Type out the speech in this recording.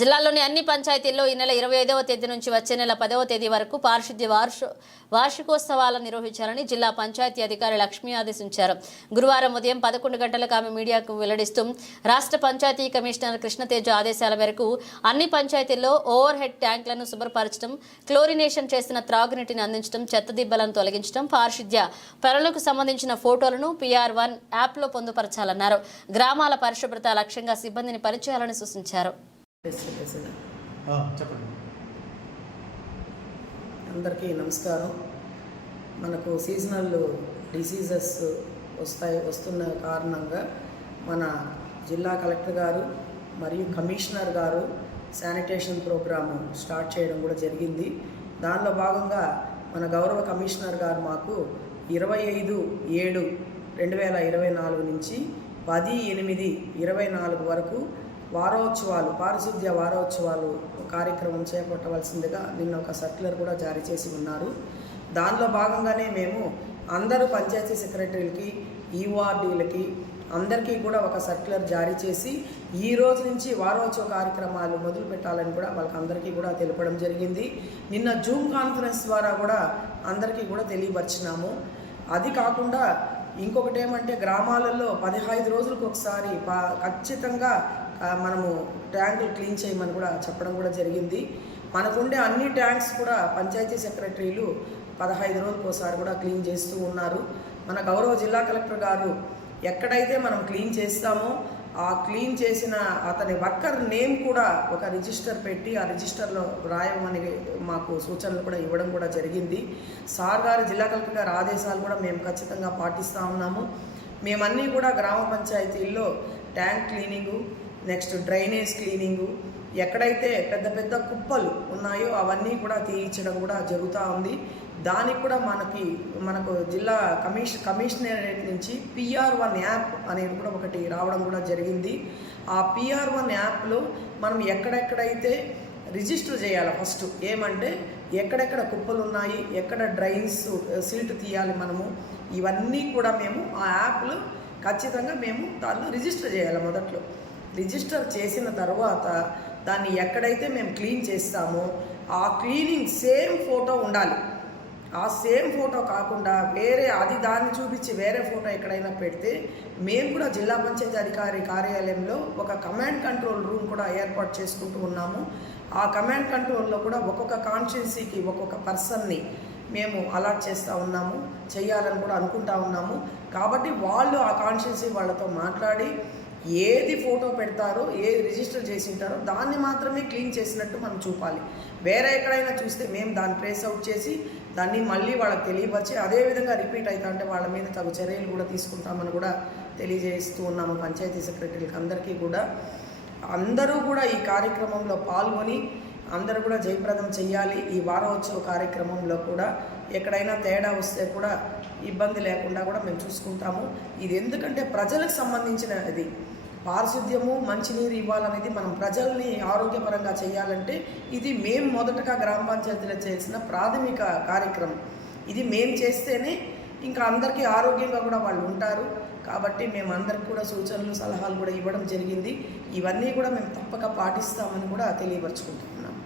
జిల్లాలోని అన్ని పంచాయతీల్లో ఈ నెల ఇరవై ఐదవ తేదీ నుంచి వచ్చే నెల పదవ తేదీ వరకు పారిశుద్ధ్య వార్ష వార్షికోత్సవాలను నిర్వహించాలని జిల్లా పంచాయతీ అధికారి లక్ష్మి ఆదేశించారు. గురువారం ఉదయం పదకొండు గంటలకు ఆమె మీడియాకు వెల్లడిస్తూ రాష్ట్ర పంచాయతీ కమిషనర్ కృష్ణతేజ ఆదేశాల మేరకు అన్ని పంచాయతీల్లో ఓవర్ హెడ్ ట్యాంకులను శుభ్రపరచడం క్లోరినేషన్ చేసిన త్రాగునీటిని అందించడం చెత్త దిబ్బలను తొలగించడం పారిశుద్ధ్య పనులకు సంబంధించిన ఫోటోలను పిఆర్ వన్ యాప్లో పొందుపరచాలన్నారు. గ్రామాల పరిశుభ్రత లక్ష్యంగా సిబ్బందిని పరిచయాలని సూచించారు. చెప్పండి. అందరికీ నమస్కారం. మనకు సీజనల్ డిసీజెస్ వస్తాయి వస్తున్న కారణంగా మన జిల్లా కలెక్టర్ గారు మరియు కమిషనర్ గారు శానిటేషన్ ప్రోగ్రాము స్టార్ట్ చేయడం కూడా జరిగింది. దానిలో భాగంగా మన గౌరవ కమిషనర్ గారు మాకు ఇరవై ఐదు ఏడు రెండు వేల ఇరవై నాలుగు నుంచి పది ఎనిమిది ఇరవై నాలుగు వరకు వారోత్సవాలు పారిశుద్ధ్య వారోత్సవాలు కార్యక్రమం చేపట్టవలసిందిగా నిన్న ఒక సర్క్యులర్ కూడా జారీ చేసి ఉన్నారు. దానిలో భాగంగానే మేము అందరూ పంచాయతీ సెక్రటరీలకి ఈఓఆర్డీలకి అందరికీ కూడా ఒక సర్క్యులర్ జారీ చేసి ఈ రోజు నుంచి వారోత్సవ కార్యక్రమాలు మొదలు పెట్టాలని కూడా వాళ్ళకి అందరికీ కూడా తెలపడం జరిగింది. నిన్న జూమ్ కాన్ఫరెన్స్ ద్వారా కూడా అందరికీ కూడా తెలియపరిచినాము. అది కాకుండా ఇంకొకటి ఏమంటే గ్రామాలలో పదిహైదు రోజులకు ఒకసారి పా ఖచ్చితంగా మనము ట్యాంకులు క్లీన్ చేయమని కూడా చెప్పడం కూడా జరిగింది. మనకుండే అన్ని ట్యాంక్స్ కూడా పంచాయతీ సెక్రటరీలు పదహైదు రోజులకోసారి ఒకసారి కూడా క్లీన్ చేస్తూ ఉన్నారు. మన గౌరవ జిల్లా కలెక్టర్ గారు ఎక్కడైతే మనం క్లీన్ చేస్తామో ఆ క్లీన్ చేసిన అతని వర్కర్ నేమ్ కూడా ఒక రిజిస్టర్ పెట్టి ఆ రిజిస్టర్లో రాయమని మాకు సూచనలు కూడా ఇవ్వడం కూడా జరిగింది. సార్ గారు జిల్లా కలెక్టర్ గారి ఆదేశాలు కూడా మేము ఖచ్చితంగా పాటిస్తూ ఉన్నాము. మేమన్నీ కూడా గ్రామ పంచాయతీల్లో tank cleaning next drainage cleaning. ఎక్కడైతే పెద్ద పెద్ద కుప్పలు ఉన్నాయో అవన్నీ కూడా తీయించడం కూడా జరుగుతూ ఉంది. దానికి కూడా మనకి మనకు జిల్లా కమిషన్ కమిషనరేట్ నుంచి పిఆర్ వన్ యాప్ అనేది కూడా ఒకటి రావడం కూడా జరిగింది. ఆ పిఆర్ వన్ యాప్లో మనం ఎక్కడెక్కడైతే రిజిస్టర్ చేయాలి ఫస్ట్ ఏమంటే ఎక్కడెక్కడ కుప్పలు ఉన్నాయి ఎక్కడ డ్రైన్స్ సీల్ట్ తీయాలి మనము ఇవన్నీ కూడా మేము ఆ యాప్లో ఖచ్చితంగా మేము దానిలో రిజిస్టర్ చేయాలి మొదట్లో. రిజిస్టర్ చేసిన తర్వాత దాన్ని ఎక్కడైతే మేము క్లీన్ చేస్తామో ఆ క్లీనింగ్ సేమ్ ఫోటో ఉండాలి. ఆ సేమ్ ఫోటో కాకుండా వేరే అది దాన్ని చూపించి వేరే ఫోటో ఎక్కడైనా పెడితే మేము కూడా జిల్లా పంచాయతీ అధికారి కార్యాలయంలో ఒక కమాండ్ కంట్రోల్ రూమ్ కూడా ఏర్పాటు చేసుకుంటూ ఉన్నాము. ఆ కమాండ్ కంట్రోల్లో కూడా ఒక్కొక్క కాన్స్టిట్యున్సీకి ఒక్కొక్క పర్సన్ని మేము అలాట్ చేస్తూ ఉన్నాము చేయాలని కూడా అనుకుంటా ఉన్నాము. కాబట్టి వాళ్ళు ఆ కాన్స్టిట్యున్సీ వాళ్ళతో మాట్లాడి ఏది ఫోటో పెడతారో ఏది రిజిస్టర్ చేసి ఉంటారో దాన్ని మాత్రమే క్లీన్ చేసినట్టు మనం చూపాలి. వేరే ఎక్కడైనా చూస్తే మేము దాన్ని ట్రేస్ అవుట్ చేసి దాన్ని మళ్ళీ వాళ్ళకి తెలియపరిచి అదేవిధంగా రిపీట్ అవుతా అంటే వాళ్ళ మీద తగు చర్యలు కూడా తీసుకుంటామని కూడా తెలియజేస్తూ ఉన్నాము పంచాయతీ సెక్రటరీలకు అందరికీ కూడా అందరూ కూడా ఈ కార్యక్రమంలో పాల్గొని అందరూ కూడా జయప్రదం చేయాలి ఈ వారోత్సవ కార్యక్రమంలో కూడా ఎక్కడైనా తేడా వస్తే కూడా ఇబ్బంది లేకుండా కూడా మేము చూసుకుంటాము. ఇది ఎందుకంటే ప్రజలకు సంబంధించిన ఇది. పారిశుద్ధ్యము మంచినీరు ఇవ్వాలనేది మనం ప్రజల్ని ఆరోగ్యపరంగా చేయాలంటే ఇది మేము మొదటగా గ్రామ పంచాయతీలో చేసిన ప్రాథమిక కార్యక్రమం. ఇది మేము చేస్తేనే ఇంకా అందరికీ ఆరోగ్యంగా కూడా వాళ్ళు ఉంటారు. కాబట్టి మేమందరికి కూడా సూచనలు సలహాలు కూడా ఇవ్వడం జరిగింది. ఇవన్నీ కూడా మేము తప్పక పాటిస్తామని కూడా తెలియపరచుకుంటున్నాం.